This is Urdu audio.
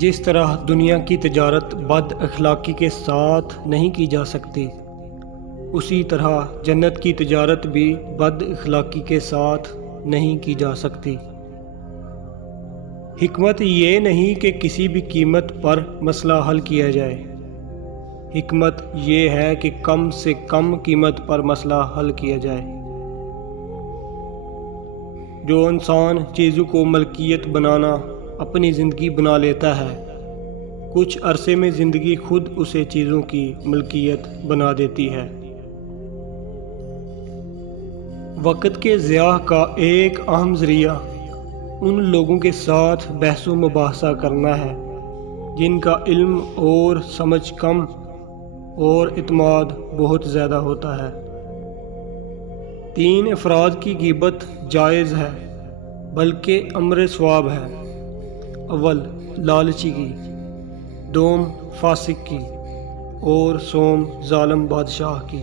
جس طرح دنیا کی تجارت بد اخلاقی کے ساتھ نہیں کی جا سکتی، اسی طرح جنت کی تجارت بھی بد اخلاقی کے ساتھ نہیں کی جا سکتی۔ حکمت یہ نہیں کہ کسی بھی قیمت پر مسئلہ حل کیا جائے، حکمت یہ ہے کہ کم سے کم قیمت پر مسئلہ حل کیا جائے۔ جو انسان چیزوں کو ملکیت بنانا اپنی زندگی بنا لیتا ہے، کچھ عرصے میں زندگی خود اسے چیزوں کی ملکیت بنا دیتی ہے۔ وقت کے ضیاع کا ایک اہم ذریعہ ان لوگوں کے ساتھ بحث و مباحثہ کرنا ہے جن کا علم اور سمجھ کم اور اعتماد بہت زیادہ ہوتا ہے۔ 3 افراد کی غیبت جائز ہے بلکہ امر ثواب ہے۔ اول لالچی کی، دوم فاسق کی اور سوم ظالم بادشاہ کی۔